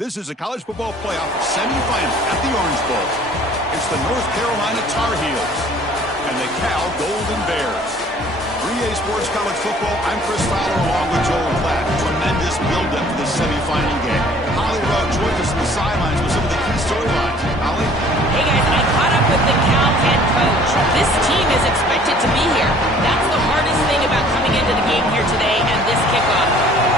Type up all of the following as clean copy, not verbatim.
This is a college football playoff semifinal at the Orange Bowl. It's the North Carolina Tar Heels and the Cal Golden Bears. 3A Sports College Football, I'm Chris Fowler along with Joel Platt. Tremendous build-up to this semifinal game. Holly Rowe joins us on the sidelines with some of the key storylines. Holly? Hey guys, I caught up with the Cal head coach. This team is expected to be here. That's the hardest thing about coming into the game here today and this kickoff.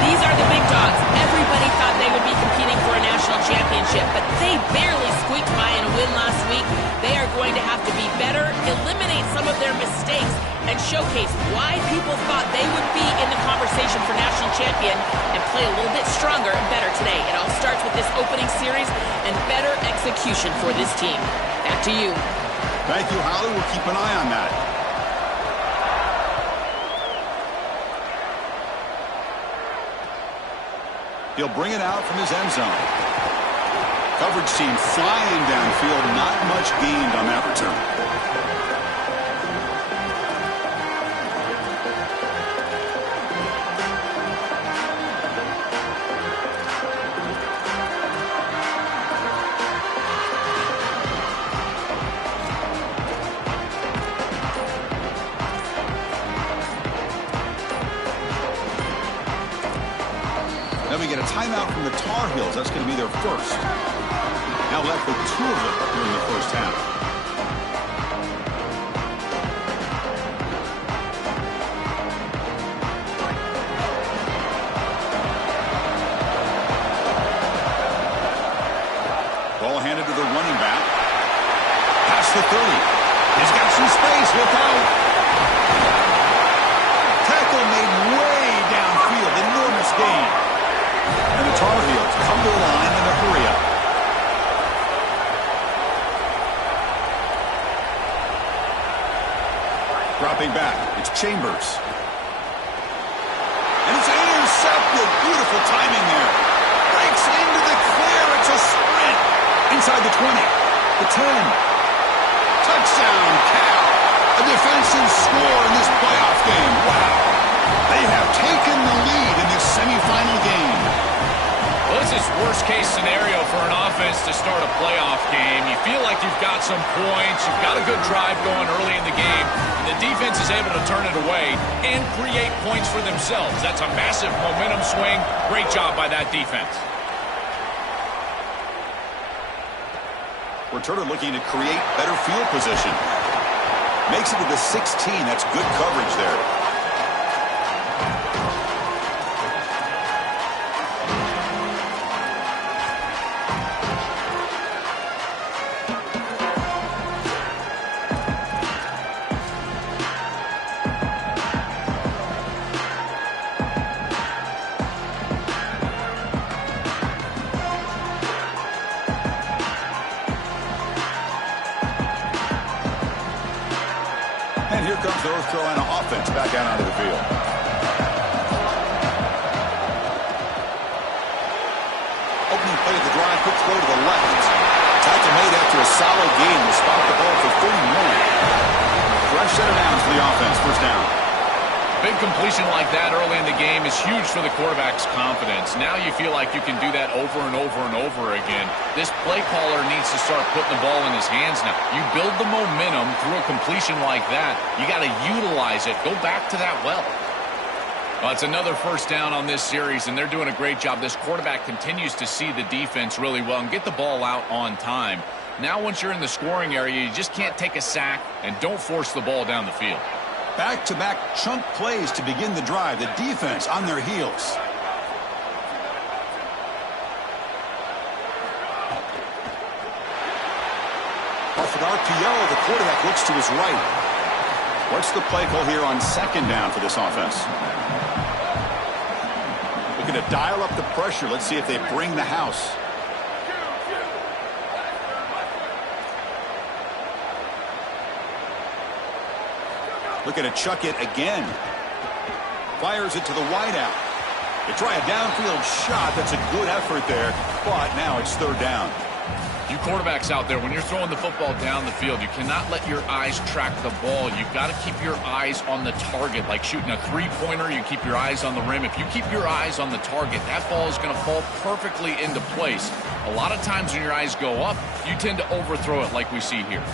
These are the big dogs. Everybody thought they would be competing for a national championship, but they barely squeaked by in a win last week. They are going to have to be better, eliminate some of their mistakes, and showcase why people thought they would be in the conversation for national champion and play a little bit stronger and better today. It all starts with this opening series and better execution for this team. Back to you. Thank you, Holly. We'll keep an eye on that. He'll bring it out from his end zone. Coverage team flying downfield. Not much gained on that return. Then we get a timeout from the Tar Heels. That's going to be their first. Now left with 2 of them during the first half. Ball handed to the running back. Past the 30. He's got some space. Look out. Tackle made way downfield. Enormous gain. And the Tar Heels come to the line in a hurry-up. Dropping back, it's Chambers. And it's intercepted. Beautiful timing there. Breaks into the clear. It's a sprint. Inside the 20, the 10. Touchdown, Cal. A defensive score in this playoff game. Wow. They have taken the lead in this semifinal game. Well, this is worst-case scenario for an offense to start a playoff game. You feel like you've got some points, you've got a good drive going early in the game, and the defense is able to turn it away and create points for themselves. That's a massive momentum swing. Great job by that defense. Returner looking to create better field position. Makes it to the 16. That's good coverage there. And here comes the North Carolina offense back out onto the field. Opening play of the drive, quick throw to the left. Tackle made after a solid gain. Will spot the ball for 31. Fresh set of downs for the offense. First down. Big completion like that early in the game is huge for the quarterback's confidence. Now you feel like you can do that over and over and over again. This play caller needs to start putting the ball in his hands now. You build the momentum through a completion like that. You got to utilize it. Go back to that well. Well, it's another first down on this series, and they're doing a great job. This quarterback continues to see the defense really well and get the ball out on time. Now once you're in the scoring area, you just can't take a sack and don't force the ball down the field. Back-to-back chunk plays to begin the drive. The defense on their heels. Off an RPO, the quarterback looks to his right. What's the play call here on second down for this offense? Looking to dial up the pressure. Let's see if they bring the house. Looking to chuck it again. Fires it to the wideout. They try a downfield shot. That's a good effort there, but now it's third down. You quarterbacks out there, when you're throwing the football down the field, you cannot let your eyes track the ball. You've got to keep your eyes on the target. Like shooting a three-pointer, you keep your eyes on the rim. If you keep your eyes on the target, that ball is going to fall perfectly into place. A lot of times when your eyes go up, you tend to overthrow it like we see here.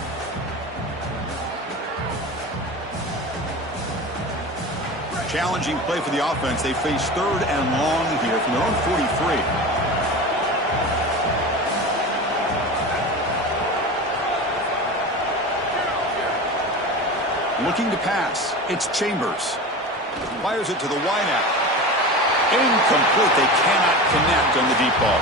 Challenging play for the offense. They face 3rd and long here from their own 43. Looking to pass. It's Chambers. Fires it to the wideout. Incomplete. They cannot connect on the deep ball.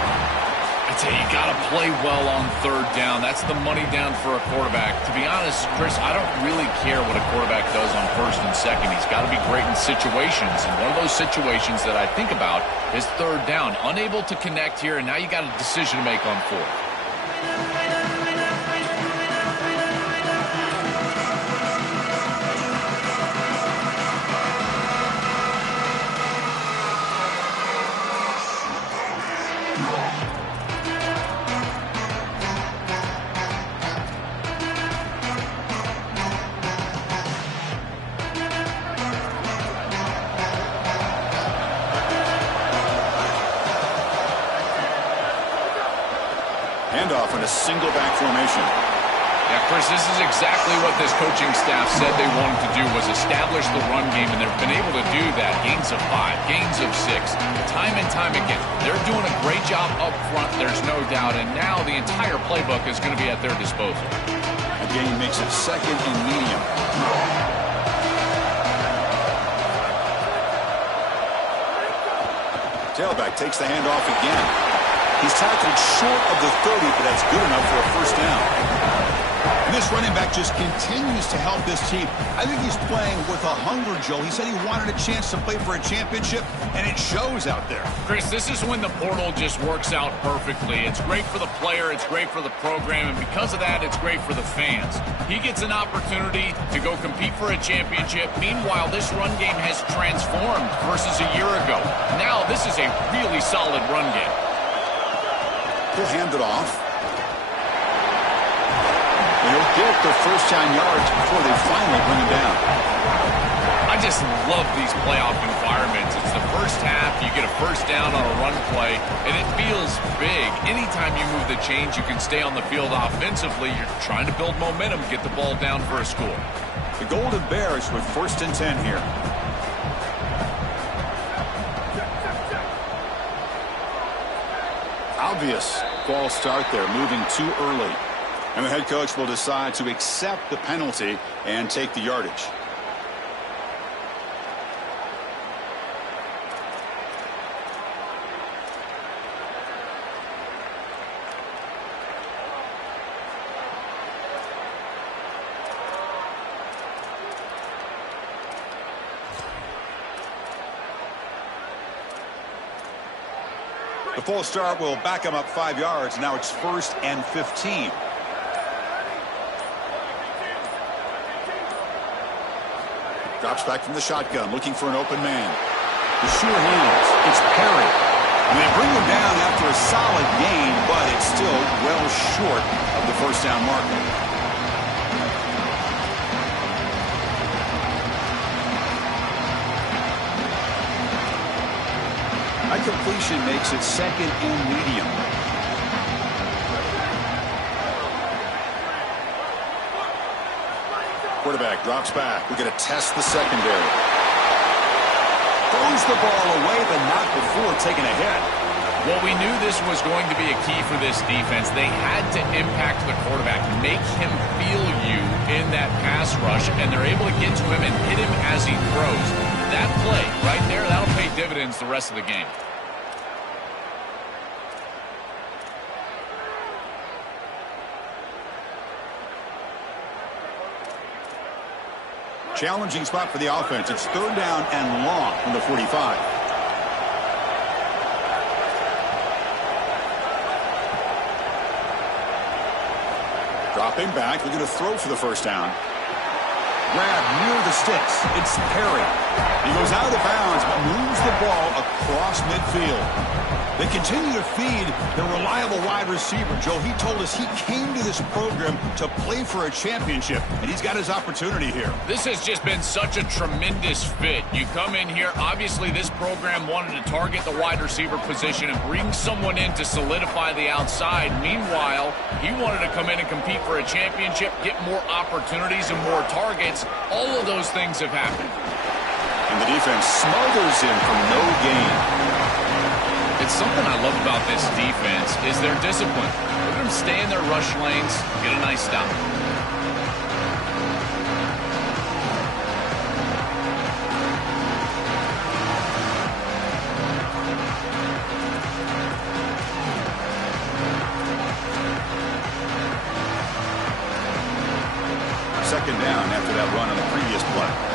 I tell you, you got to play well on 3rd down. That's the money down for a quarterback. To be honest, Chris, I don't really care what a quarterback does on 1st and 2nd. He's got to be great in situations. And one of those situations that I think about is 3rd down. Unable to connect here, and now you got a decision to make on 4th. Handoff in a single back formation. Yeah, Chris, this is exactly what this coaching staff said they wanted to do, was establish the run game, and they've been able to do that. Gains of 5, gains of 6, time and time again. They're doing a great job up front, there's no doubt, and now the entire playbook is going to be at their disposal. Again, he makes it 2nd and medium. Tailback takes the handoff again. He's tackled short of the 30, but that's good enough for a 1st down. And this running back just continues to help this team. I think he's playing with a hunger, Joe. He said he wanted a chance to play for a championship, and it shows out there. Chris, this is when the portal just works out perfectly. It's great for the player, it's great for the program, and because of that, it's great for the fans. He gets an opportunity to go compete for a championship. Meanwhile, this run game has transformed versus a year ago. Now, this is a really solid run game. He'll hand it off. And he'll get the 1st down yards before they finally bring him down. I just love these playoff environments. It's the first half, you get a 1st down on a run play, and it feels big. Anytime you move the chains, you can stay on the field offensively. You're trying to build momentum, get the ball down for a score. The Golden Bears with 1st and 10 here. Obvious false start there, moving too early. And the head coach will decide to accept the penalty and take the yardage. The false start will back him up 5 yards. Now it's 1st and 15. Drops back from the shotgun, looking for an open man. The sure hands. It's Perry. And they bring him down after a solid gain, but it's still well short of the 1st down marker. That completion makes it 2nd and medium. Quarterback drops back. We're going to test the secondary. Throws the ball away, but not before taking a hit. Well, we knew this was going to be a key for this defense. They had to impact the quarterback, make him feel you in that pass rush, and they're able to get to him and hit him as he throws. That play right there, that'll pay dividends the rest of the game. Challenging spot for the offense. It's 3rd down and long from the 45. Dropping back, looking to throw for the 1st down. Grab near the sticks. It's Perry. He goes out of bounds, but moves the ball across midfield. They continue to feed their reliable wide receiver. Joe, he told us he came to this program to play for a championship, and he's got his opportunity here. This has just been such a tremendous fit. You come in here, obviously this program wanted to target the wide receiver position and bring someone in to solidify the outside. Meanwhile, he wanted to come in and compete for a championship, get more opportunities and more targets. All of those things have happened. And the defense smothers him for no gain. It's something I love about this defense is their discipline. Let them stay in their rush lanes, get a nice stop. Second down after that run on the previous play.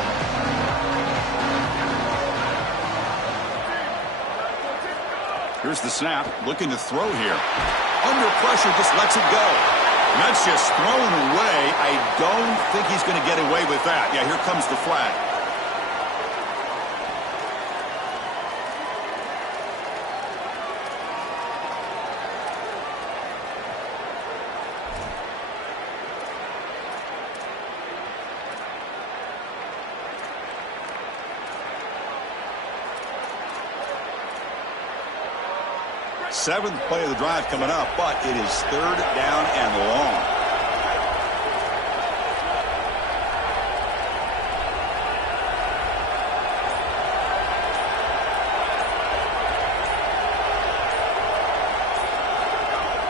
Here's the snap, looking to throw here. Under pressure, just lets it go. And that's just thrown away. I don't think he's going to get away with that. Yeah, here comes the flag. Seventh play of the drive coming up, but it is third down and long.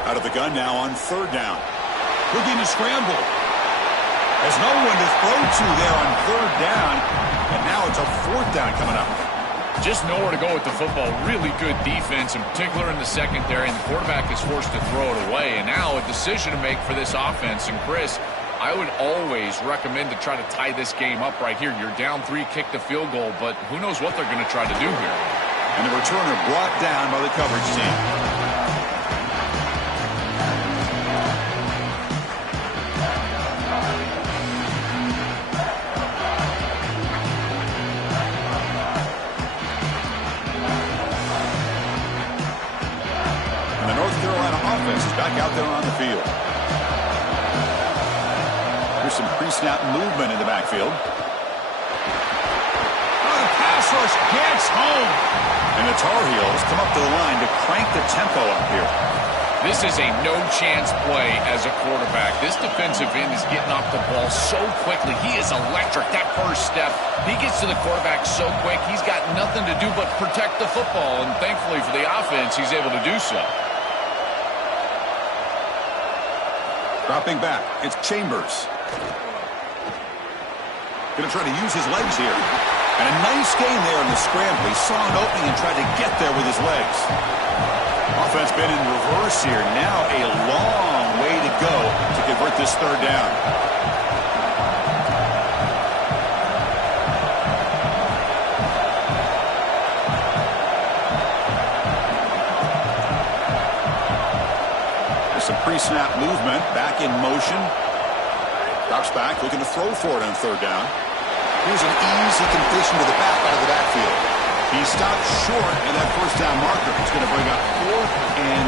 Out of the gun now on third down. Looking to scramble. There's no one to throw to there on third down, and now it's a fourth down coming up. Just nowhere to go with the football. Really good defense, in particular in the secondary, and the quarterback is forced to throw it away. And now a decision to make for this offense. And Chris, I would always recommend to try to tie this game up right here. You're down 3, kick the field goal, but who knows what they're going to try to do here. And the returner brought down by the coverage team. Is back out there on the field. There's some pre-snap movement in the backfield. Oh, the pass rush gets home. And the Tar Heels come up to the line to crank the tempo up here. This is a no-chance play as a quarterback. This defensive end is getting off the ball so quickly. He is electric. That first step, he gets to the quarterback so quick, he's got nothing to do but protect the football. And thankfully for the offense, he's able to do so. Dropping back, it's Chambers. Going to try to use his legs here. And a nice gain there in the scramble. He saw an opening and tried to get there with his legs. Offense been in reverse here. Now a long way to go to convert this third down. Some pre-snap movement, back in motion. Drops back, looking to throw for it on third down. Here's an easy completion to the back out of the backfield. He stopped short of that first down marker. He's going to bring up 4th and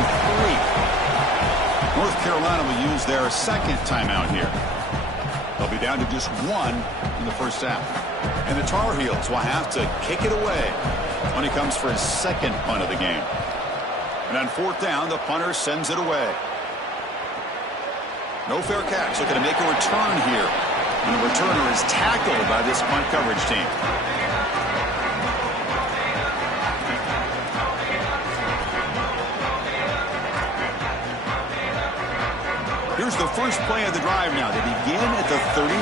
3. North Carolina will use their second timeout here. They'll be down to just 1 in the first half. And the Tar Heels will have to kick it away when he comes for his second punt of the game. And on fourth down, the punter sends it away. No fair catch, looking to make a return here. And the returner is tackled by this punt coverage team. Here's the first play of the drive now. They begin at the 39.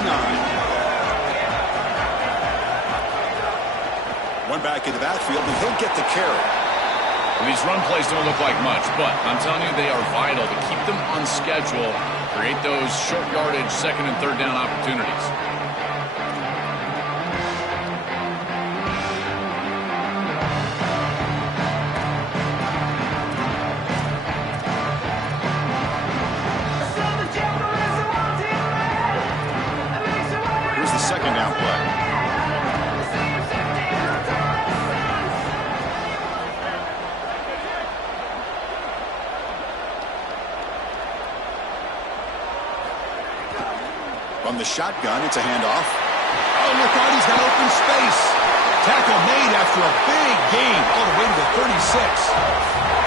One back in the backfield, but he'll get the carry. Well, these run plays don't look like much, but I'm telling you, they are vital to keep them on schedule. Create those short yardage second and third down opportunities. Here's the second down play. the shotgun. It's a handoff. Oh, look out, he's got open space. Tackle made after a big gain all the way to the 36.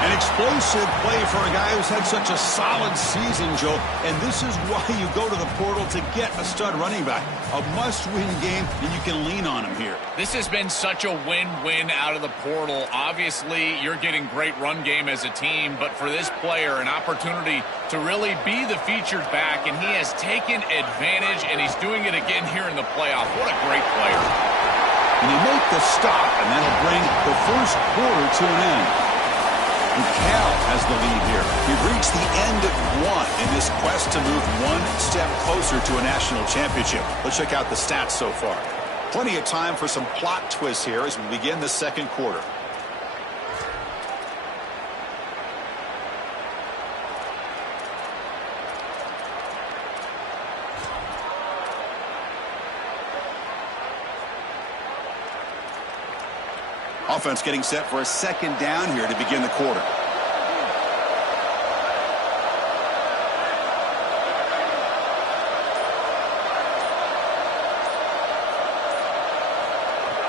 An explosive play for a guy who's had such a solid season, Joe. And this is why you go to the portal to get a stud running back. A must-win game, and you can lean on him here. This has been such a win-win out of the portal. Obviously, you're getting great run game as a team, but for this player, an opportunity to really be the featured back, and he has taken advantage, and he's doing it again here in the playoff. What a great player. And they make the stop, and that'll bring the first quarter to an end. And Cal has the lead here. We've reached the end of one in this quest to move one step closer to a national championship. Let's check out the stats so far. Plenty of time for some plot twists here as we begin the second quarter. Offense getting set for a second down here to begin the quarter.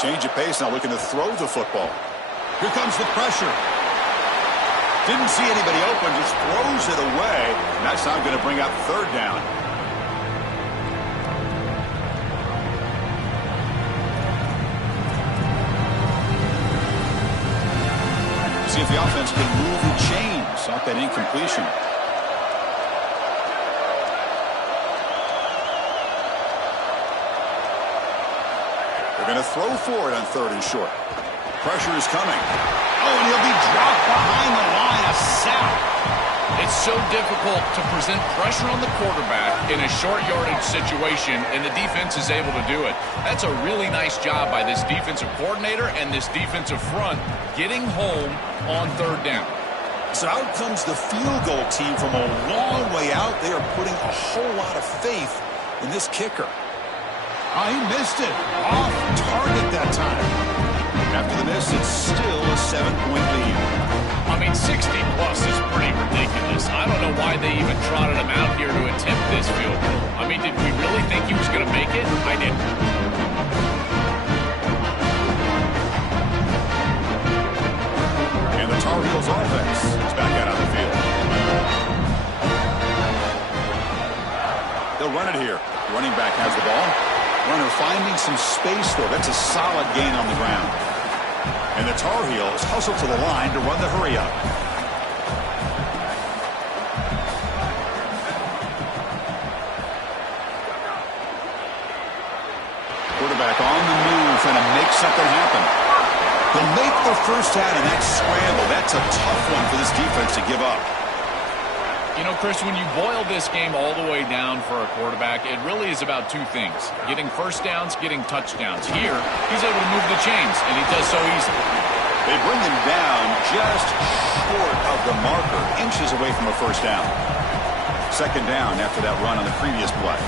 Change of pace, now looking to throw the football. Here comes the pressure. Didn't see anybody open, just throws it away. And that's now going to bring up third down. See if the offense can move the chains off that incompletion. They're going to throw for it on third and short. Pressure is coming. Oh, and he'll be dropped behind the line. A sack. It's so difficult to present pressure on the quarterback in a short yardage situation, and the defense is able to do it. That's a really nice job by this defensive coordinator and this defensive front getting home on third down. So out comes the field goal team from a long way out. They are putting a whole lot of faith in this kicker. Oh, he missed it. Off target that time. After the miss, it's still a 7-point lead. I mean, 60-plus is pretty ridiculous. I don't know why they even trotted him out here to attempt this field goal. I mean, did we really think he was going to make it? I didn't. And the Tar Heels offense is back out on the field. They'll run it here. The running back has the ball. Runner finding some space there. That's a solid gain on the ground. And the Tar Heels hustle to the line to run the hurry-up. Quarterback on the move, trying to make something happen. They'll make the first down, and that scramble, that's a tough one for this defense to give up. You know, Chris, when you boil this game all the way down for a quarterback, it really is about two things. Getting first downs, getting touchdowns. Here, he's able to move the chains, and he does so easily. They bring him down just short of the marker, inches away from a first down. Second down after that run on the previous play.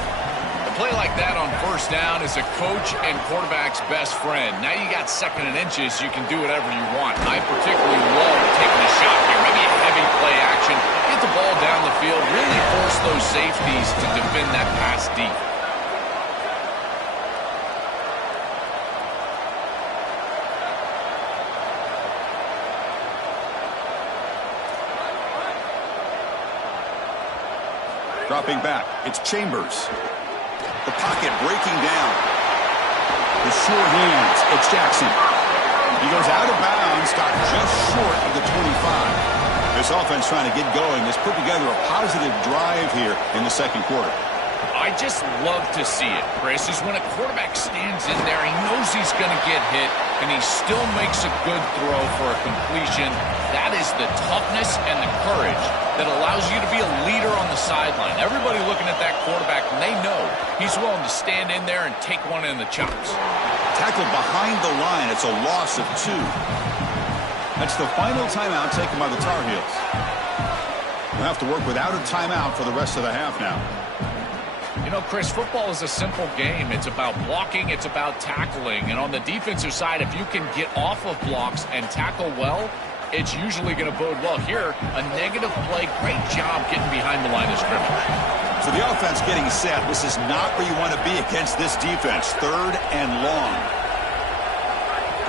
A play like that on first down is a coach and quarterback's best friend. Now you got second and inches, you can do whatever you want. I particularly love taking a shot here. Maybe a heavy play action. Get the ball down the field, really force those safeties to defend that pass deep. Dropping back, it's Chambers. The pocket breaking down. The sure hands, it's Jackson. He goes out of bounds, got just short of the 25. This offense trying to get going has put together a positive drive here in the second quarter. I just love to see it, Chris, is when a quarterback stands in there, he knows he's going to get hit, and he still makes a good throw for a completion. That is the toughness and the courage that allows you to be a leader on the sideline. Everybody looking at that quarterback, and they know he's willing to stand in there and take one in the chops. Tackled behind the line. It's a loss of 2. That's the final timeout taken by the Tar Heels. We'll have to work without a timeout for the rest of the half now. You know, Chris, football is a simple game. It's about blocking. It's about tackling. And on the defensive side, if you can get off of blocks and tackle well, it's usually going to bode well. Here, a negative play. Great job getting behind the line of scrimmage. So the offense getting set. This is not where you want to be against this defense. 3rd and long.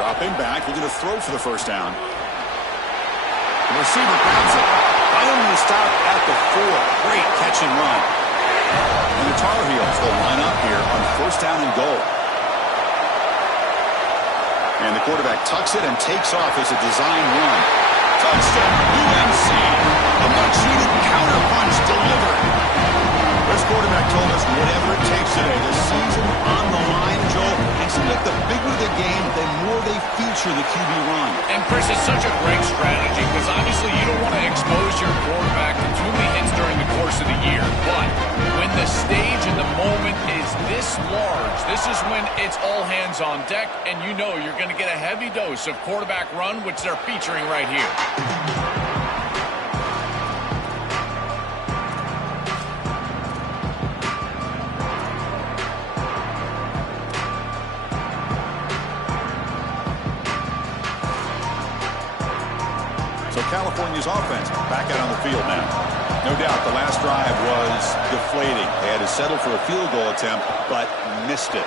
Dropping back, looking to throw for the first down. The receiver grabs it. Finally stop at the 4. Great catch and run. And the Tar Heels will line up here on 1st down and goal. And the quarterback tucks it and takes off as a design run. Touchdown, UNC. A much-needed counterpunch delivered. This quarterback told us whatever it takes today. The season on the line, Joel. It seems like the bigger the game, the more they feature the QB run. And, Chris, it's such a great strategy because obviously you don't want to expose your quarterback to too many hits during the course of the year. But when the stage and the moment is this large, this is when it's all hands on deck, and you know you're going to get a heavy dose of quarterback run, which they're featuring right here. So California's offense back out on the field now. No doubt the last drive was deflating. They had to settle for a field goal attempt, but missed it.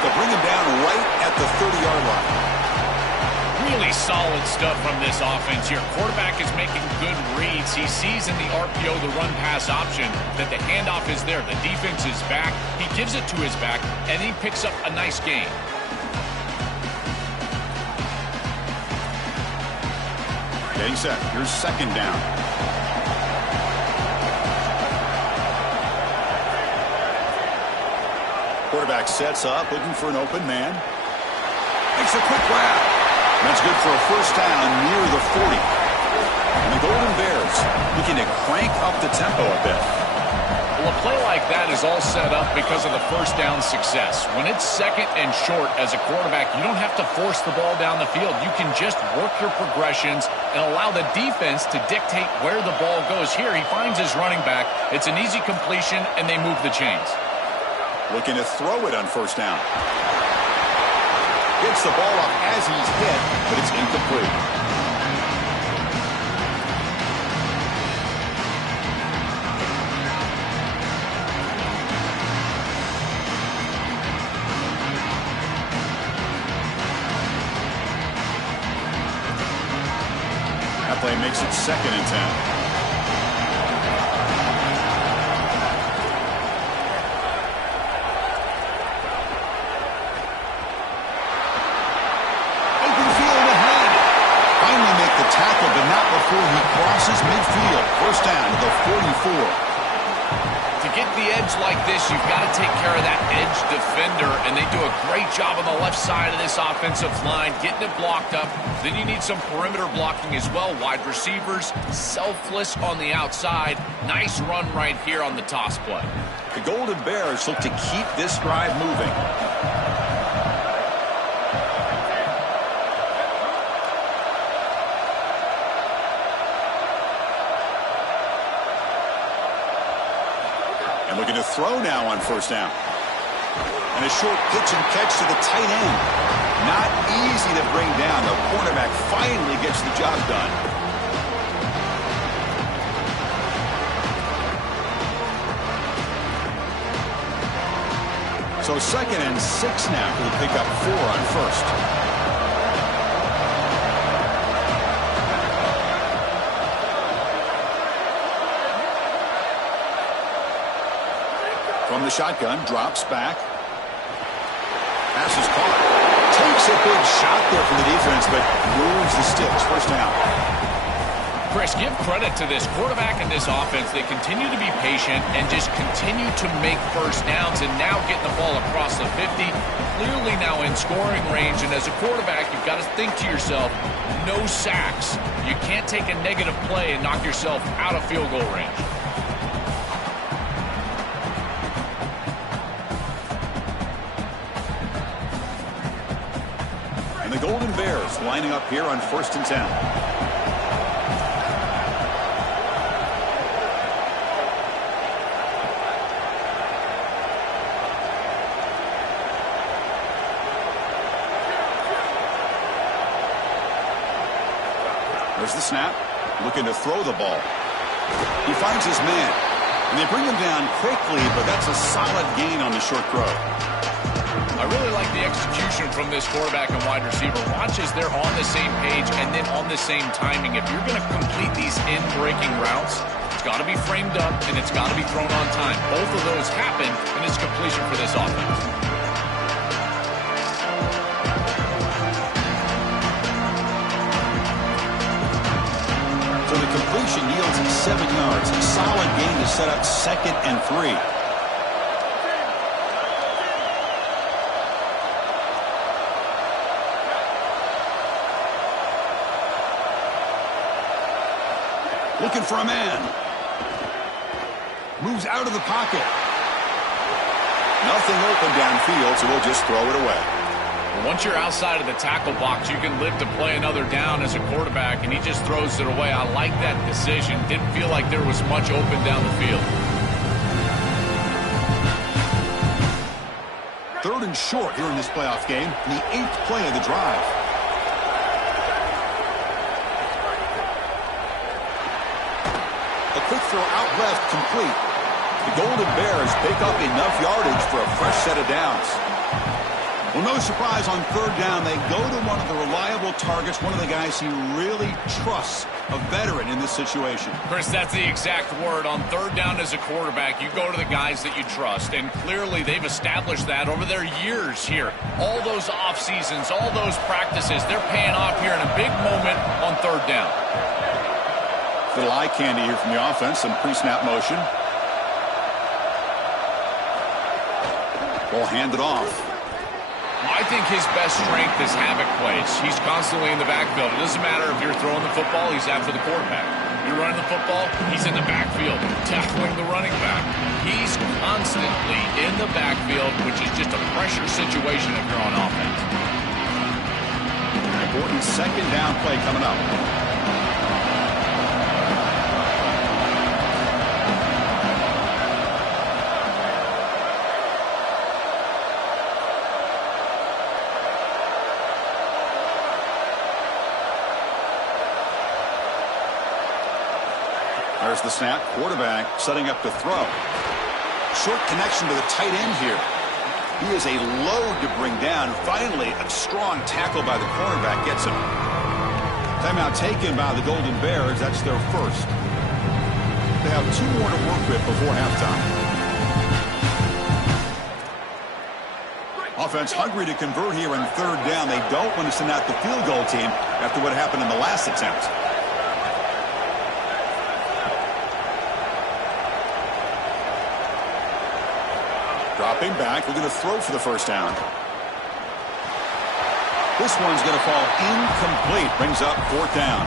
They'll bring him down right at the 30-yard line. Really solid stuff from this offense here. Quarterback is making good reads. He sees in the RPO, the run-pass option, that the handoff is there. The defense is back. He gives it to his back, and he picks up a nice gain. Getting set. Here's 2nd down. Quarterback sets up, looking for an open man. Makes a quick grab. That's good for a 1st down near the 40. And the Golden Bears looking to crank up the tempo a bit. Well, a play like that is all set up because of the 1st down success. When it's 2nd and short as a quarterback, you don't have to force the ball down the field. You can just work your progressions and allow the defense to dictate where the ball goes. Here, he finds his running back. It's an easy completion, and they move the chains. Looking to throw it on 1st down. Gets the ball up as he's hit, but it's incomplete. That play makes it 2nd and 10. Tackle, but not before he crosses midfield. 1st down to the 44. To get the edge like this, you've got to take care of that edge defender, and they do a great job on the left side of this offensive line, getting it blocked up. Then you need some perimeter blocking as well. Wide receivers, selfless on the outside. Nice run right here on the toss play. The Golden Bears look to keep this drive moving. Looking to throw now on 1st down. And a short pitch and catch to the tight end. Not easy to bring down. The cornerback finally gets the job done. So 2nd and 6 now. He'll pick up 4 on 1st. From the shotgun, drops back. Pass is caught. Takes a big shot there from the defense, but moves the sticks. 1st down. Chris, give credit to this quarterback and this offense. They continue to be patient and just continue to make 1st downs and now getting the ball across the 50. Clearly now in scoring range, and as a quarterback, you've got to think to yourself, no sacks. You can't take a negative play and knock yourself out of field goal range. And the Golden Bears lining up here on 1st and 10. There's the snap. Looking to throw the ball. He finds his man. And they bring him down quickly, but that's a solid gain on the short throw. I really like the execution from this quarterback and wide receiver. Watch as they're on the same page and then on the same timing. If you're going to complete these in-breaking routes, it's got to be framed up and it's got to be thrown on time. Both of those happen, and it's completion for this offense. So the completion yields 7 yards. A solid gain to set up 2nd and 3. Looking for a man. Moves out of the pocket. Nothing open downfield, so we'll just throw it away. Once you're outside of the tackle box, you can live to play another down as a quarterback, and he just throws it away. I like that decision. Didn't feel like there was much open down the field. 3rd and short here in this playoff game. The 8th play of the drive. A quick throw out left, complete. The Golden Bears pick up enough yardage for a fresh set of downs. Well, no surprise on 3rd down. They go to one of the reliable targets, one of the guys he really trusts, a veteran in this situation. Chris, that's the exact word. On 3rd down as a quarterback, you go to the guys that you trust, and clearly they've established that over their years here. All those off seasons, all those practices, they're paying off here in a big moment on 3rd down. Little eye candy here from the offense, some pre-snap motion. Ball handed off. I think his best strength is havoc plays. He's constantly in the backfield. It doesn't matter if you're throwing the football, he's after the quarterback. You're running the football, he's in the backfield, tackling the running back. He's constantly in the backfield, which is just a pressure situation if you're on offense. Important 2nd down play coming up. There's the snap. Quarterback setting up to throw. Short connection to the tight end here. He is a load to bring down. Finally, a strong tackle by the cornerback gets him. Timeout taken by the Golden Bears. That's their first. They have 2 more to work with before halftime. Offense hungry to convert here in 3rd down. They don't want to send out the field goal team after what happened in the last attempt. Dropping back, we're going to throw for the 1st down. This one's going to fall incomplete. Brings up 4th down.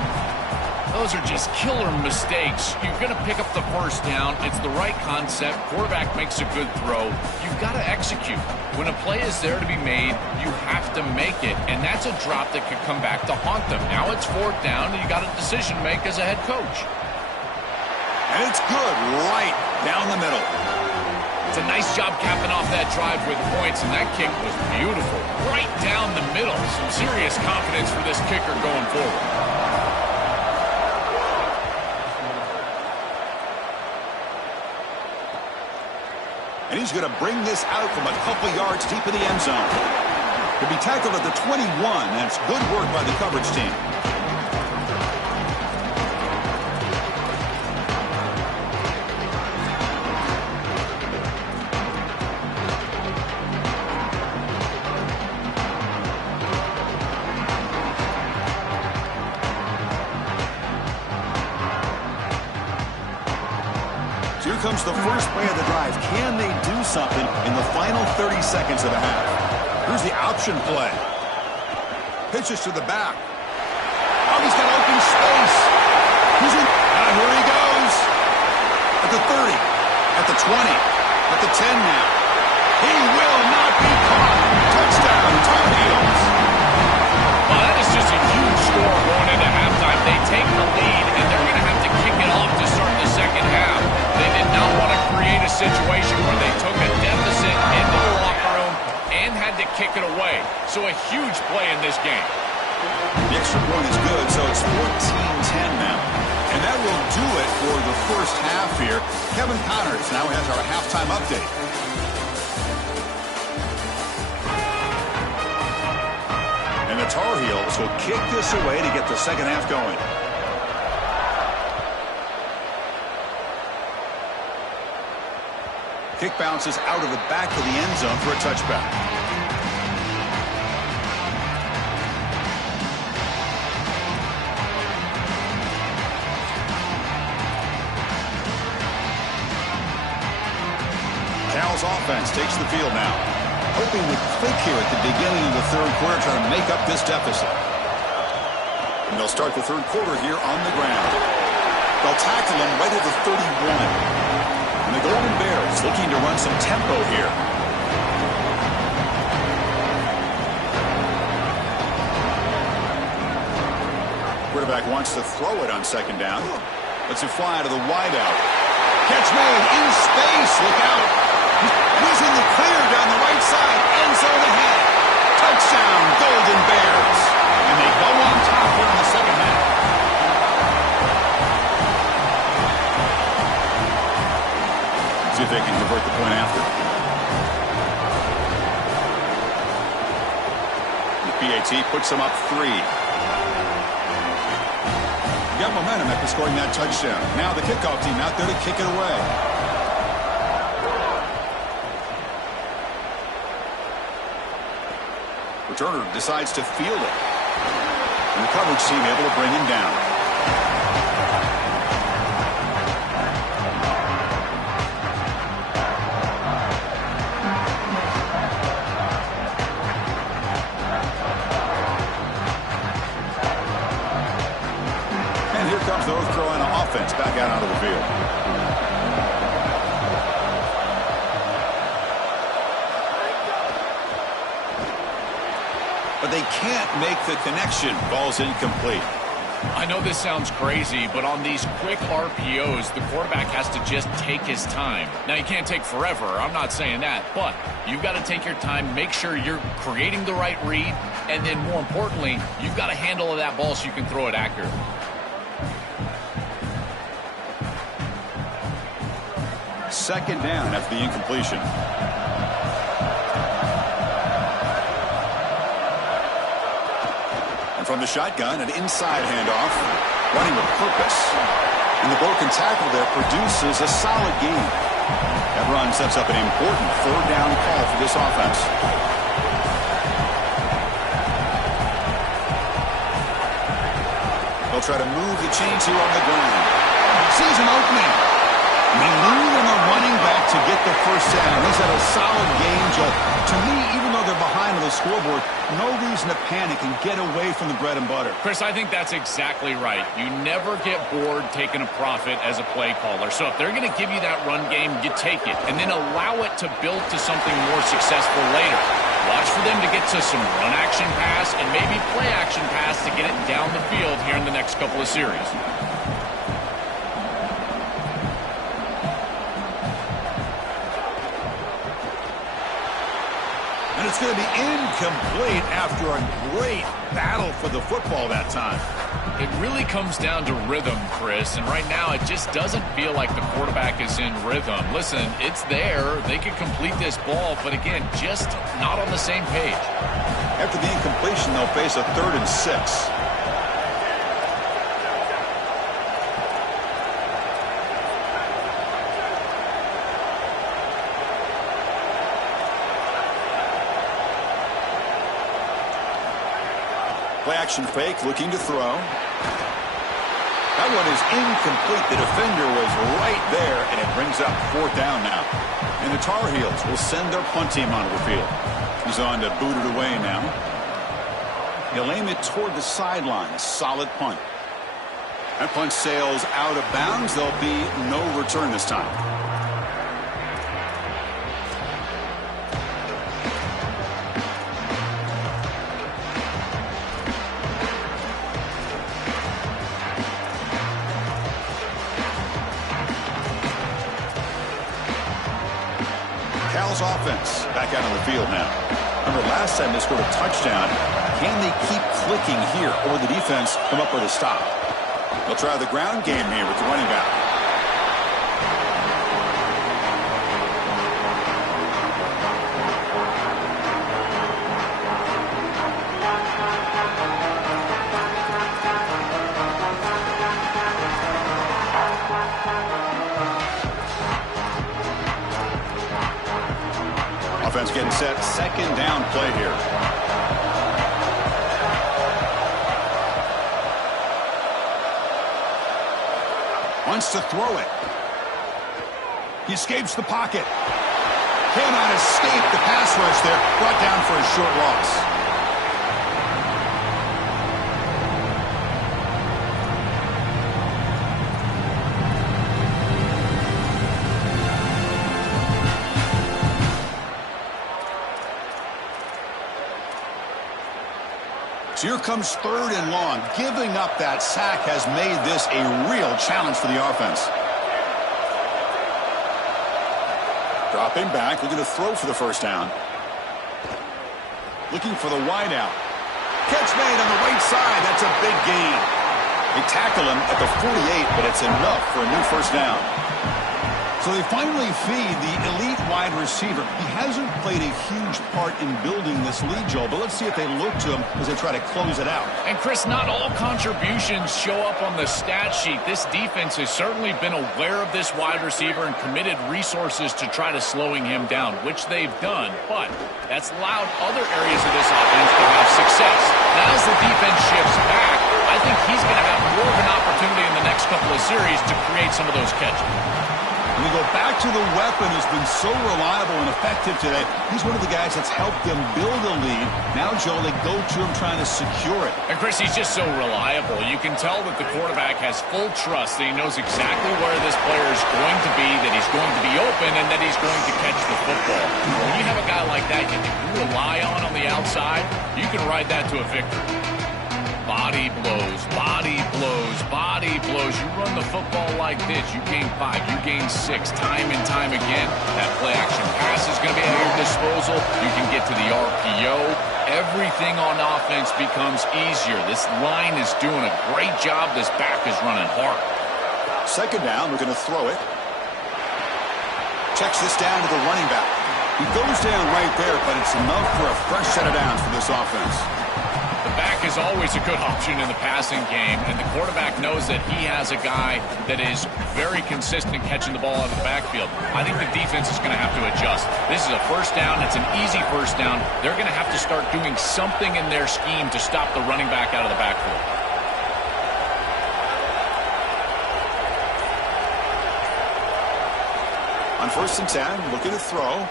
Those are just killer mistakes. You're going to pick up the 1st down. It's the right concept. Quarterback makes a good throw. You've got to execute. When a play is there to be made, you have to make it. And that's a drop that could come back to haunt them. Now it's 4th down, and you got a decision to make as a head coach. And it's good right down the middle. It's a nice job capping off that drive with points, and that kick was beautiful. Right down the middle. Some serious confidence for this kicker going forward. And he's going to bring this out from a couple yards deep in the end zone. He'll be tackled at the 21. That's good work by the coverage team. Here comes the first play of the drive. Can they do something in the final 30 seconds of the half? Here's the option play. Pitches to the back. Oh, he's got open space. He's in. Here he goes. At the 30. At the 20. At the 10 now. He will not be caught. Touchdown, Tar Heels. Well, that is just a huge score going into halftime. They take the lead, and they're going to have to kick it off to start the 2nd half. They did not want to create a situation where they took a deficit into the locker room and had to kick it away. So a huge play in this game. The extra point is good, so it's 14-10 now. And that will do it for the first half here. Kevin Connors now has our halftime update. And the Tar Heels will kick this away to get the second half going. Kick bounces out of the back of the end zone for a touchback. Cal's offense takes the field now, hoping to click here at the beginning of the third quarter, trying to make up this deficit. And they'll start the third quarter here on the ground. They'll tackle him right at the 31. And the Golden Bears looking to run some tempo here. Quarterback wants to throw it on second down. Lets it fly to the wideout. Catch made in space. Look out. He's in the clear down the right side. End zone ahead. Touchdown, Golden Bears. And they go on top here in the second half. See if they can convert the point after. The PAT puts them up 3. Got momentum after scoring that touchdown. Now the kickoff team out there to kick it away. Returner decides to field it. And the coverage team able to bring him down. And here comes the North Carolina offense back out onto the field. But they can't make the connection. Ball's incomplete. I know this sounds crazy, but on these quick RPOs, the quarterback has to just take his time. Now, you can't take forever. I'm not saying that. But you've got to take your time, make sure you're creating the right read, and then more importantly, you've got a handle of that ball so you can throw it accurately. Second down after the incompletion. From the shotgun, an inside handoff, running with purpose. And the broken tackle there produces a solid gain. That run sets up an important third down call for this offense. They'll try to move the chains here on the ground. Sees an opening. Malou and the running back to get the first down. He's had a solid game, Joe. To me, even though they're behind on the scoreboard, no reason to panic and get away from the bread and butter. Chris, I think that's exactly right. You never get bored taking a profit as a play caller. So if they're going to give you that run game, you take it. And then allow it to build to something more successful later. Watch for them to get to some run action pass and maybe play action pass to get it down the field here in the next couple of series. And it's going to be incomplete after a great battle for the football that time. It really comes down to rhythm, Chris, and right now it just doesn't feel like the quarterback is in rhythm. Listen, it's there. They can complete this ball, but again, just not on the same page. After the incompletion, they'll face a 3rd and 6. Play action fake, looking to throw. That one is incomplete. The defender was right there, and it brings up 4th down now. And the Tar Heels will send their punt team onto the field. He's on to boot it away now. He'll aim it toward the sideline. A solid punt. That punt sails out of bounds. There'll be no return this time. Cal's offense back out on the field now. Remember, last time they scored a touchdown. Can they keep clicking here, or the defense come up with a stop? They'll try the ground game here with the running back. Offense getting set. Second down play here. Wants to throw it. He escapes the pocket. Cannot escape the pass rush there. Brought down for a short loss. So here comes third and long. Giving up that sack has made this a real challenge for the offense. Dropping back, looking to throw for the first down. Looking for the wide out. Catch made on the right side. That's a big gain. They tackle him at the 48, but it's enough for a new first down. So they finally feed the elite wide receiver. He hasn't played a huge part in building this lead, Joel, but let's see if they look to him as they try to close it out. And, Chris, not all contributions show up on the stat sheet. This defense has certainly been aware of this wide receiver and committed resources to try to slowing him down, which they've done, but that's allowed other areas of this offense to have success. Now, as the defense shifts back, I think he's going to have more of an opportunity in the next couple of series to create some of those catches. We go back to the weapon who's been so reliable and effective today. He's one of the guys that's helped them build a lead. Now, Joe, they go to him trying to secure it. And, Chris, he's just so reliable. You can tell that the quarterback has full trust that he knows exactly where this player is going to be, that he's going to be open, and that he's going to catch the football. When you have a guy like that you can rely on the outside, you can ride that to a victory. Body blows, body blows, body blows. You run the football like this, you gain 5, you gain 6, time and time again. That play-action pass is going to be at your disposal. You can get to the RPO. Everything on offense becomes easier. This line is doing a great job. This back is running hard. Second down, we're going to throw it. Checks this down to the running back. He goes down right there, but it's enough for a fresh set of downs for this offense. The back is always a good option in the passing game, and the quarterback knows that he has a guy that is very consistent catching the ball out of the backfield. I think the defense is going to have to adjust. This is a first down. It's an easy first down. They're going to have to start doing something in their scheme to stop the running back out of the backfield. On 1st and 10, looking to throw.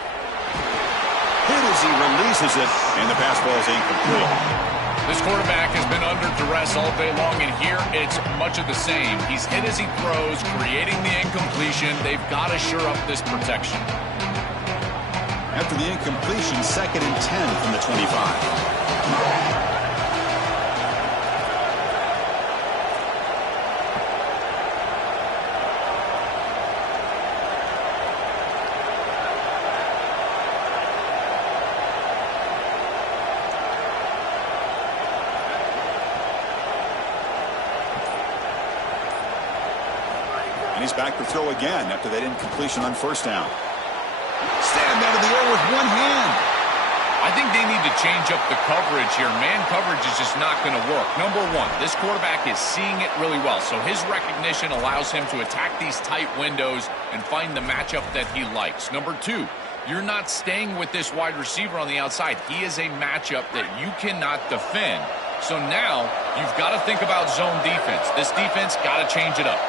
Hit as he releases it, and the pass ball is incomplete. This quarterback has been under duress all day long, and here it's much of the same. He's hit as he throws, creating the incompletion. They've got to shore up this protection. After the incompletion, 2nd and 10 from the 25. And he's back to throw again after that incompletion on 1st down. Stand out of the air with one hand. I think they need to change up the coverage here. Man coverage is just not going to work. Number one, this quarterback is seeing it really well, so his recognition allows him to attack these tight windows and find the matchup that he likes. Number two, you're not staying with this wide receiver on the outside. He is a matchup that you cannot defend. So now you've got to think about zone defense. This defense got to change it up.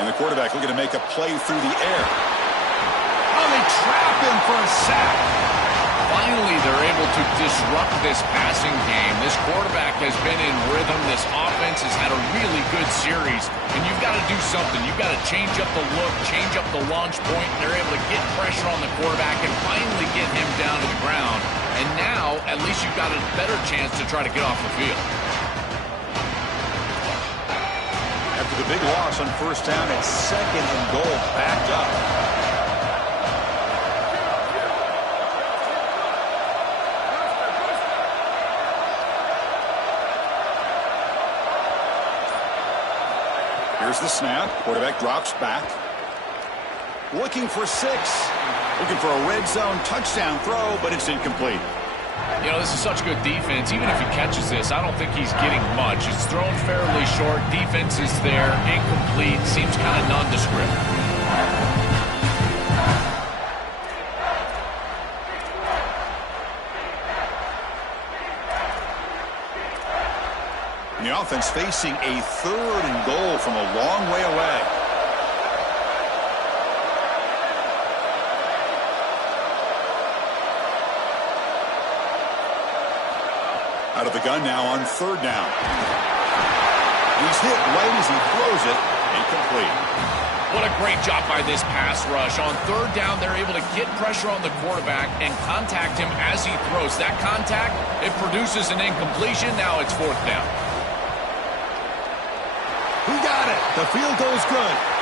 And the quarterback looking to make a play through the air. Oh, they trap him for a sack. Finally, they're able to disrupt this passing game. This quarterback has been in rhythm. This offense has had a really good series. And you've got to do something. You've got to change up the look, change up the launch point. They're able to get pressure on the quarterback and finally get him down to the ground. And now, at least you've got a better chance to try to get off the field. After The big loss on first down and second and goal, backed up. Here's the snap. Quarterback drops back. Looking for 6. Looking for a red zone touchdown throw, but it's incomplete. You know, this is such good defense. Even if he catches this, I don't think he's getting much. It's thrown fairly short. Defense is there. Incomplete. Seems kind of nondescript. And the offense facing a 3rd and goal from a long way away. Out of the gun now on 3rd down. He's hit right as he throws it. Incomplete. What a great job by this pass rush. On 3rd down, they're able to get pressure on the quarterback and contact him as he throws. That contact, it produces an incompletion. Now it's 4th down. He got it. The field goal's good.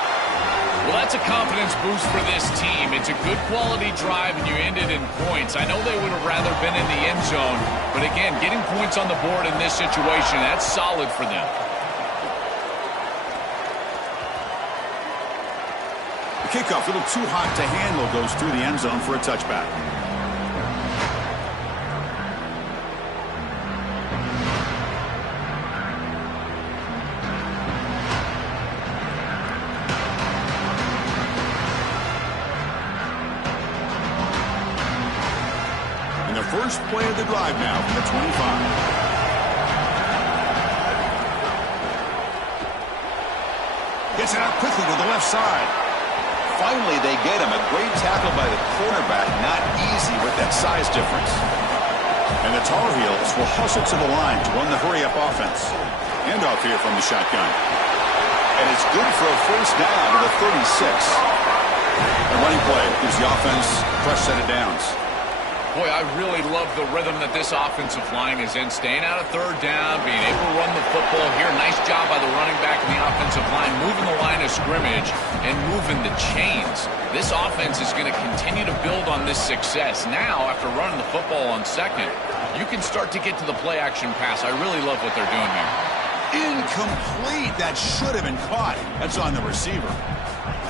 Well, that's a confidence boost for this team. It's a good quality drive, and you end it in points. I know they would have rather been in the end zone, but again, getting points on the board in this situation, that's solid for them. The kickoff, a little too hot to handle, goes through the end zone for a touchback. First play of the drive now from the 25. Gets it out quickly to the left side. Finally, they get him. A great tackle by the cornerback. Not easy with that size difference. And the Tar Heels will hustle to the line to run the hurry-up offense. Handoff here from the shotgun. And it's good for a first down to the 36. A running play gives the offense a fresh set of downs. Boy, I really love the rhythm that this offensive line is in. Staying out of 3rd down, being able to run the football here. Nice job by the running back and the offensive line, moving the line of scrimmage and moving the chains. This offense is going to continue to build on this success. Now, after running the football on 2nd, you can start to get to the play-action pass. I really love what they're doing here. Incomplete. That should have been caught. That's on the receiver.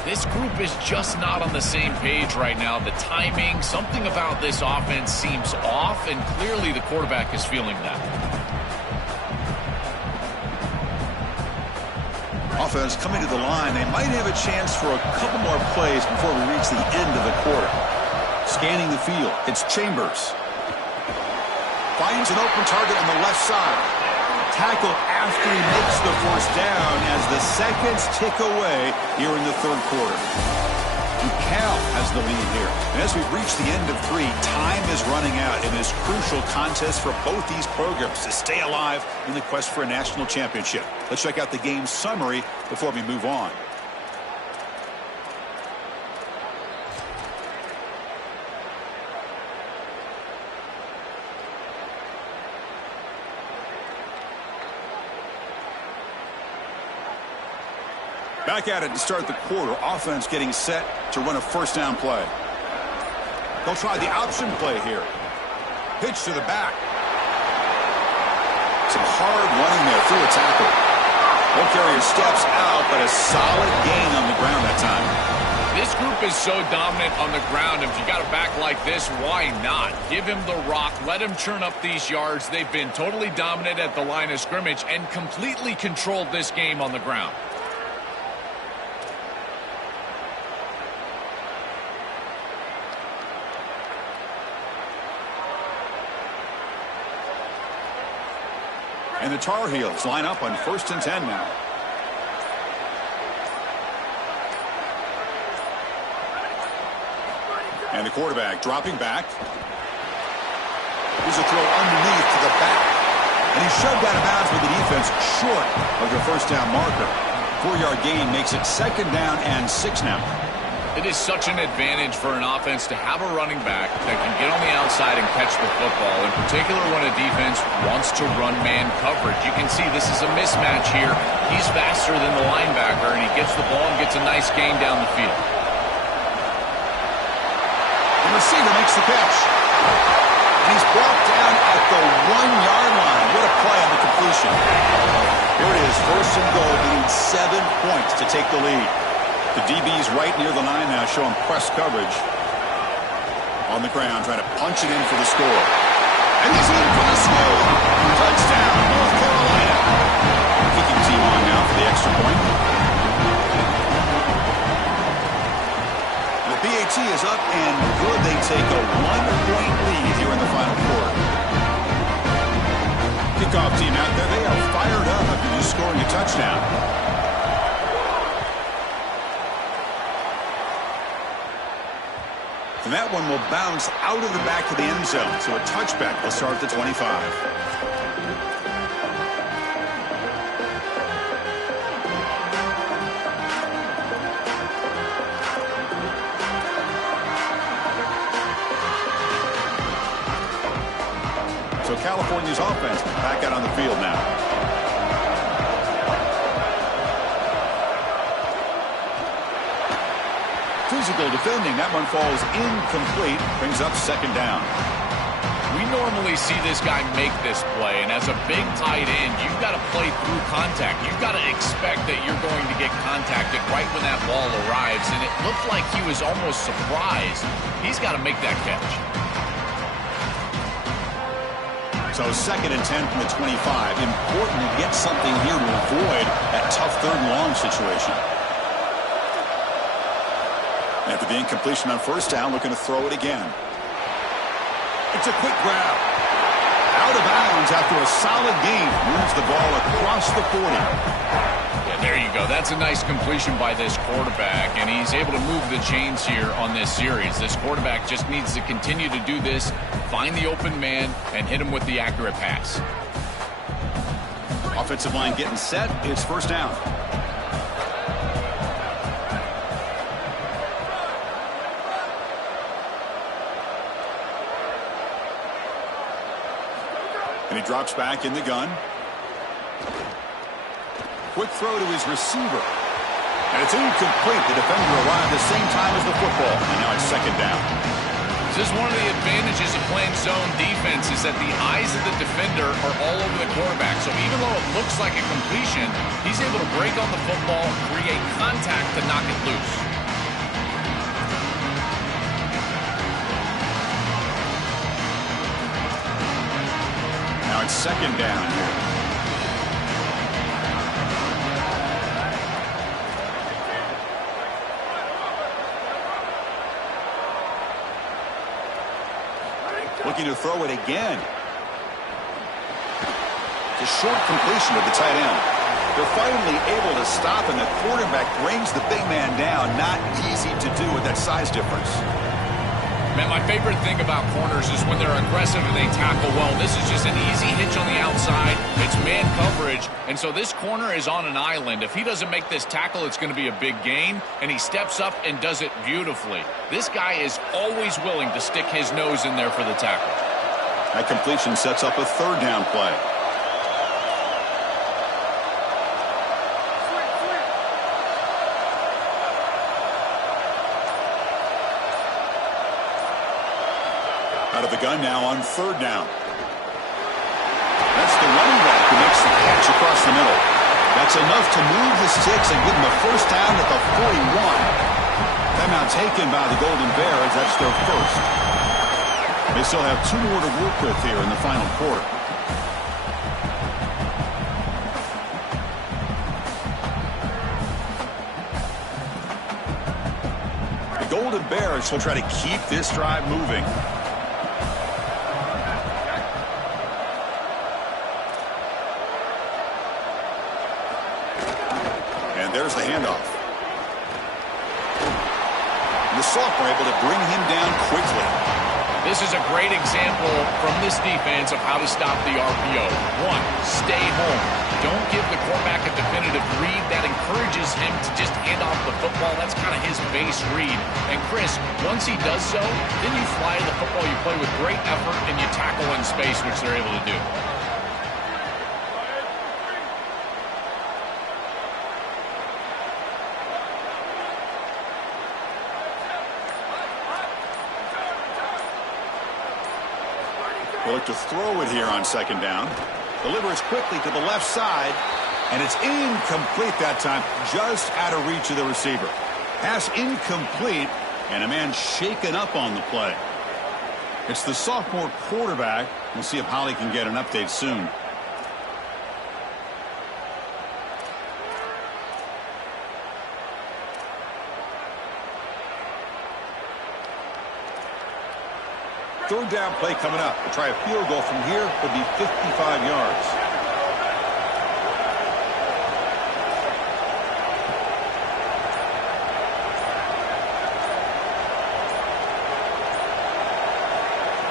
This group is just not on the same page right now. The timing, something about this offense seems off, and clearly the quarterback is feeling that. Offense coming to the line. They might have a chance for a couple more plays before we reach the end of the quarter. Scanning the field. It's Chambers. Finds an open target on the left side. Tackle after he makes the first down as the seconds tick away here in the 3rd quarter. Cal has the lead here. And as we reach the end of 3, time is running out in this crucial contest for both these programs to stay alive in the quest for a national championship. Let's check out the game summary before we move on. Back at it to start the quarter. Offense getting set to run a first down play. They'll try the option play here. Pitch to the back. Some hard running there through a tackle. Ball carrier steps out, but a solid gain on the ground that time. This group is so dominant on the ground. If you got a back like this, why not? Give him the rock. Let him churn up these yards. They've been totally dominant at the line of scrimmage and completely controlled this game on the ground. And the Tar Heels line up on 1st and 10 now. And the quarterback dropping back. Here's a throw underneath to the back. And he's shoved out of bounds with the defense short of the first down marker. 4-yard gain makes it 2nd down and 6 now. It is such an advantage for an offense to have a running back that can get on the outside and catch the football, in particular when a defense wants to run man coverage. You can see this is a mismatch here. He's faster than the linebacker, and he gets the ball and gets a nice gain down the field. The receiver makes the catch. And he's brought down at the 1-yard line. What a play on the completion. Here it is, first and goal. They need 7 points to take the lead. The DB's right near the line now, showing press coverage. On the ground, trying to punch it in for the score. And he's in for the score. Touchdown, North Carolina. Kicking team on now for the extra point. The BAT is up and good. They take a 1-point lead here in the final quarter. Kickoff team out there. They are fired up after just scoring a touchdown. And that one will bounce out of the back of the end zone. So a touchback will start at the 25. So California's offense back out on the field now. Physical defending. That one falls incomplete. Brings up second down. We normally see this guy make this play, and as a big tight end, you've got to play through contact. You've got to expect that you're going to get contacted right when that ball arrives, and it looked like he was almost surprised. He's got to make that catch. So second and 10 from the 25. Important to get something here to avoid that tough third and long situation. After the incompletion on first down, looking to throw it again. It's a quick grab. Out of bounds after a solid gain. Moves the ball across the 40. Yeah, there you go. That's a nice completion by this quarterback, and he's able to move the chains here on this series. This quarterback just needs to continue to do this, find the open man, and hit him with the accurate pass. Offensive line getting set. It's first down. And he drops back in the gun. Quick throw to his receiver. And it's incomplete. The defender arrived the same time as the football. And now it's second down. This is one of the advantages of playing zone defense is that the eyes of the defender are all over the quarterback. So even though it looks like a completion, he's able to break on the football, create contact to knock it loose. Now it's second down here. Looking to throw it again. It's a short completion of the tight end. They're finally able to stop, and the quarterback brings the big man down. Not easy to do with that size difference. Man, my favorite thing about corners is when they're aggressive and they tackle well. This is just an easy hitch on the outside. It's man coverage, and so this corner is on an island. If he doesn't make this tackle, it's going to be a big gain, and he steps up and does it beautifully. This guy is always willing to stick his nose in there for the tackle. That completion sets up a third down play. Out of the gun now on third down. That's the running back who makes the catch across the middle. That's enough to move the sticks and give them a first down at the 41. Timeout taken by the Golden Bears. That's their first. They still have 2 more to work with here in the final quarter. The Golden Bears will try to keep this drive moving. There's the handoff. And the Soft were able to bring him down quickly. This is a great example from this defense of how to stop the RPO. One, stay home. Don't give the quarterback a definitive read. That encourages him to just hand off the football. That's kind of his base read. And Chris, once he does so, then you fly the football, you play with great effort, and you tackle in space, which they're able to do. They look to throw it here on second down. Delivers quickly to the left side, and it's incomplete that time, just out of reach of the receiver. Pass incomplete, and a man shaken up on the play. It's the sophomore quarterback. We'll see if Holly can get an update soon. Third down play coming up. We'll try a field goal from here. It'll be 55 yards.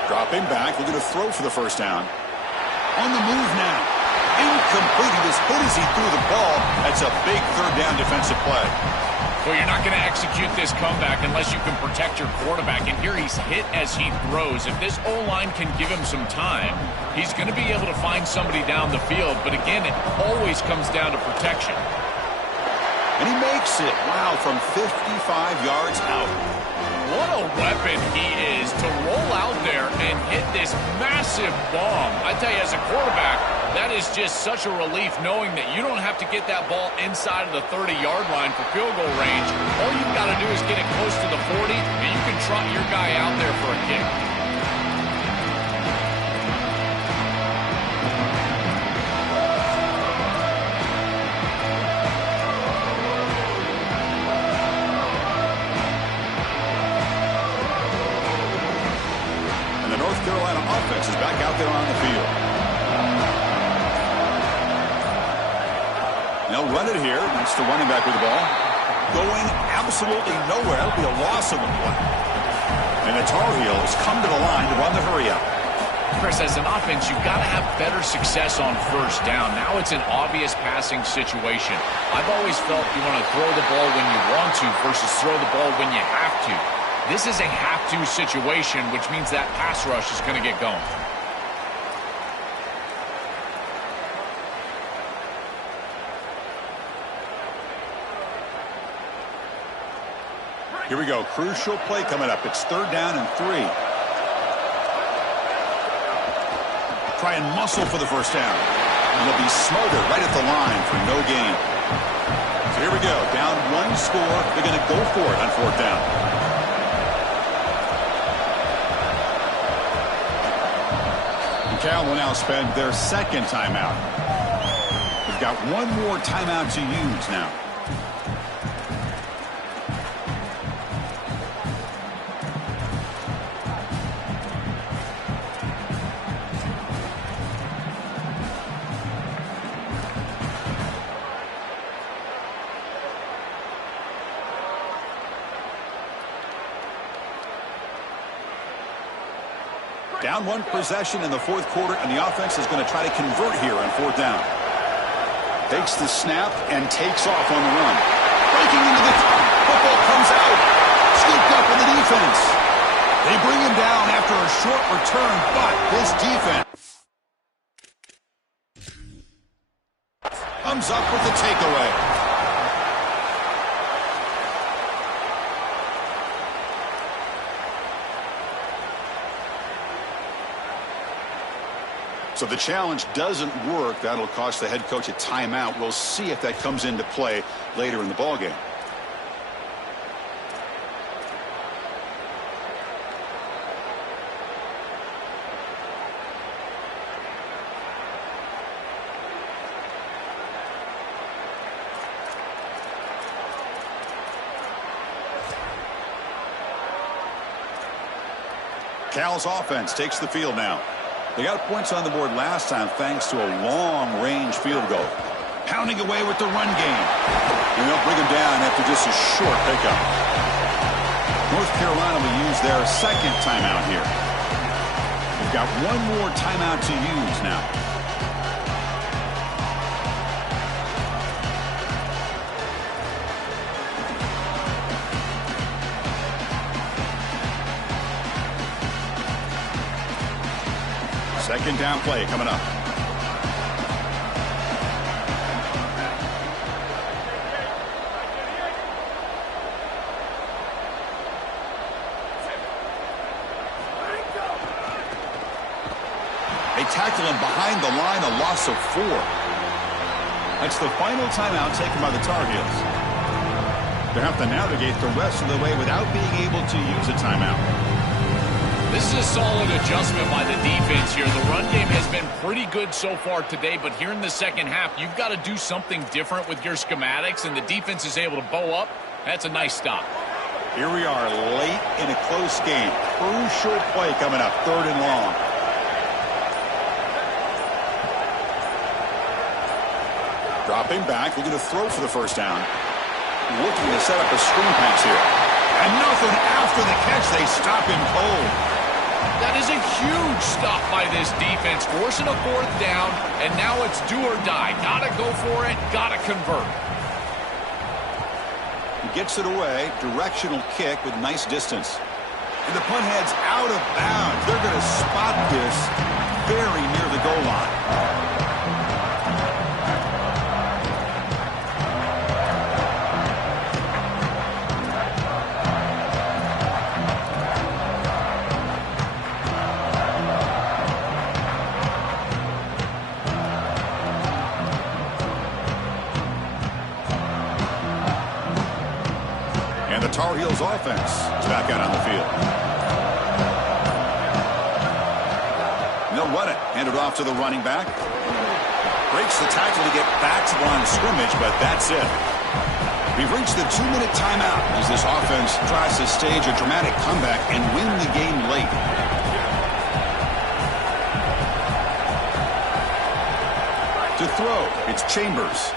Dropping back. Looking to throw for the first down. On the move now. Incomplete. He was hit as he threw the ball. That's a big third down defensive play. Well, you're not going to execute this comeback unless you can protect your quarterback. And here he's hit as he throws. If this O-line can give him some time, he's going to be able to find somebody down the field. But again, it always comes down to protection. And he makes it. Wow, from 55 yards out. What a weapon he is to roll out there and hit this massive bomb. I tell you, as a quarterback, that is just such a relief knowing that you don't have to get that ball inside of the 30-yard line for field goal range. All you've got to do is get it close to the 40, and you can trot your guy out there for a kick. North Carolina offense is back out there on the field. They'll run it here. It's the running back with the ball. Going absolutely nowhere. That'll be a loss of the play. And the Tar Heels come to the line to run the hurry up. Chris, as an offense, you've got to have better success on first down. Now it's an obvious passing situation. I've always felt you want to throw the ball when you want to versus throw the ball when you have to. This is a have-to situation, which means that pass rush is going to get going. Here we go. Crucial play coming up. It's third down and 3. Try and muscle for the first down. And they'll be smothered right at the line for no gain. So here we go. Down 1 score. They're going to go for it on fourth down. Cal will now spend their second timeout. We've got one more timeout to use now. Down 1 possession in the fourth quarter, and the offense is going to try to convert here on fourth down. Takes the snap and takes off on the run. Breaking into the football comes out. Scooped up in the defense. They bring him down after a short return, but this defense comes up with the takeaway. So the challenge doesn't work. That'll cost the head coach a timeout. We'll see if that comes into play later in the ballgame. Cal's offense takes the field now. They got points on the board last time thanks to a long-range field goal. Pounding away with the run game. And they'll bring him down after just a short pickup. North Carolina will use their second timeout here. They've got one more timeout to use now. Second down play coming up. They tackle him behind the line, a loss of 4. That's the final timeout taken by the Tar Heels. They have to navigate the rest of the way without being able to use a timeout. This is a solid adjustment by the defense here. The run game has been pretty good so far today, but here in the second half, you've got to do something different with your schematics, and the defense is able to bow up. That's a nice stop. Here we are late in a close game. Crucial play coming up, 3rd and long. Dropping back, looking to throw for the first down. Looking to set up a screen pass here. And nothing after the catch. They stop him cold. That is a huge stop by this defense, forcing a 4th down, and now it's do or die. Gotta go for it, gotta convert. He gets it away, directional kick with nice distance. And the punt heads out of bounds. They're going to spot this very near the goal line. And the Tar Heels offense is back out on the field. They'll run it. Hand it off to the running back. Breaks the tackle to get back to the line of scrimmage, but that's it. We've reached the 2-minute timeout as this offense tries to stage a dramatic comeback and win the game late. To throw, it's Chambers.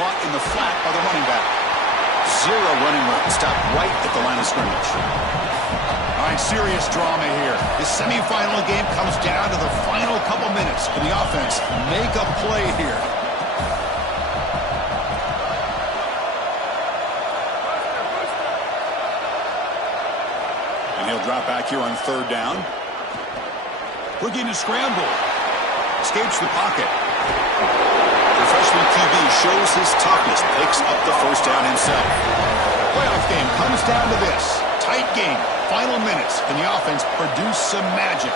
Caught in the flat by the running back. 0 running room. Stopped right at the line of scrimmage. All right, serious drama here. This semifinal game comes down to the final couple minutes. Can the offense make a play here? And he'll drop back here on 3rd down. Looking to scramble. Escapes the pocket. The freshman QB shows his toughness, picks up the first down himself. Playoff game comes down to this. Tight game, final minutes, and the offense produce some magic.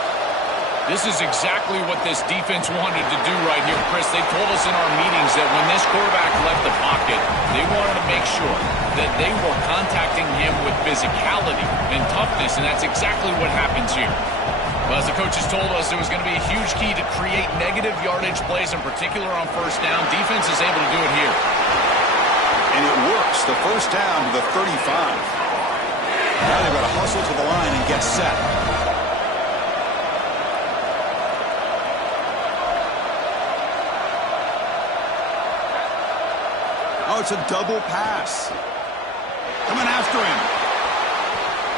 This is exactly what this defense wanted to do right here, Chris. They told us in our meetings that when this quarterback left the pocket, they wanted to make sure that they were contacting him with physicality and toughness, and that's exactly what happens here. Well, as the coaches told us, it was going to be a huge key to create negative yardage plays, in particular on first down. Defense is able to do it here. And it works. The first down to the 35. Now they've got to hustle to the line and get set. Oh, it's a double pass. Coming after him.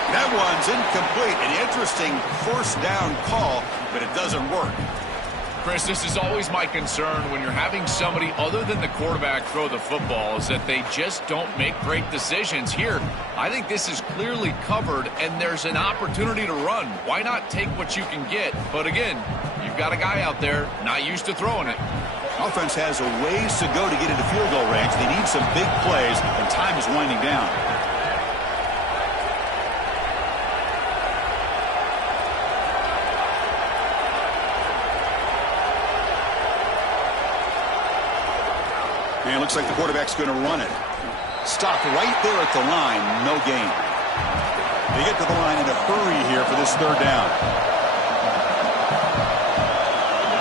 That one's incomplete. An interesting first down call, but it doesn't work. Chris, this is always my concern when you're having somebody other than the quarterback throw the football, is that they just don't make great decisions. Here, I think this is clearly covered, and there's an opportunity to run. Why not take what you can get? But again, you've got a guy out there not used to throwing it. Offense has a ways to go to get into field goal range. They need some big plays, and time is winding down. And it looks like the quarterback's going to run it. Stop right there at the line. No gain. They get to the line in a hurry here for this 3rd down.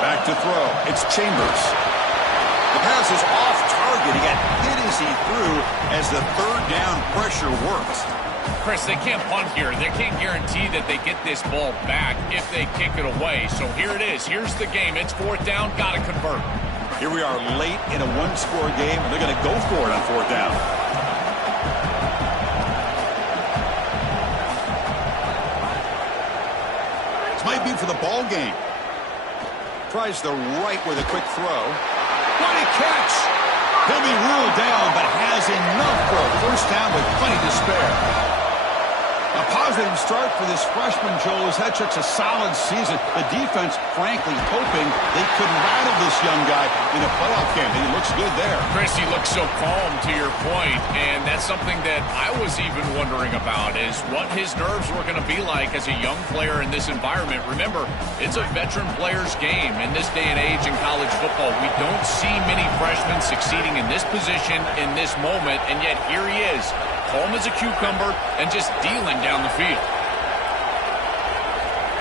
Back to throw. It's Chambers. The pass is off target. He got hit as he threw as the 3rd down pressure works. Chris, they can't punt here. They can't guarantee that they get this ball back if they kick it away. So here it is. Here's the game. It's 4th down. Got to convert. Here we are late in a 1-score game, and they're going to go for it on 4th down. might be for the ball game. Tries the right with a quick throw. What a catch! He'll be ruled down, but has enough for a first down with plenty to spare. A positive start for this freshman, Joel, has had such a solid season. The defense, frankly, hoping they could rattle this young guy in a playoff game. He looks good there. Chris, he looks so calm, to your point, and that's something that I was even wondering about, is what his nerves were going to be like as a young player in this environment. Remember, it's a veteran player's game in this day and age in college football. We don't see many freshmen succeeding in this position in this moment, and yet here he is, calm as a cucumber and just dealing down the field.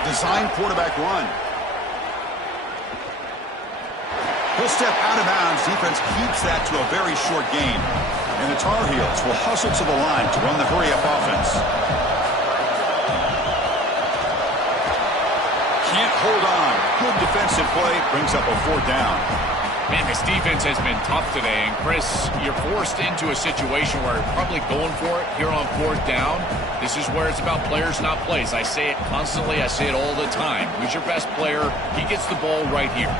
Design quarterback run. He'll step out of bounds. Defense keeps that to a very short gain. And the Tar Heels will hustle to the line to run the hurry-up offense. Can't hold on. Good defensive play. Brings up a 4th down. Man, this defense has been tough today. And, Chris, you're forced into a situation where you're probably going for it here on 4th down. This is where it's about players, not plays. I say it constantly. I say it all the time. Who's your best player? He gets the ball right here.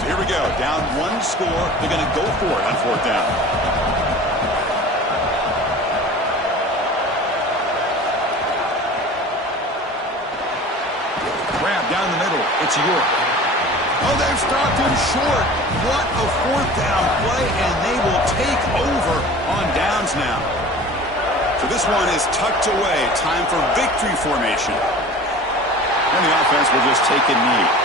So here we go. Down 1 score. They're going to go for it on 4th down. Grab down the middle. It's York. Oh, they've stopped him short. What a 4th down play, and they will take over on downs now. So this one is tucked away. Time for victory formation. And the offense will just take a knee.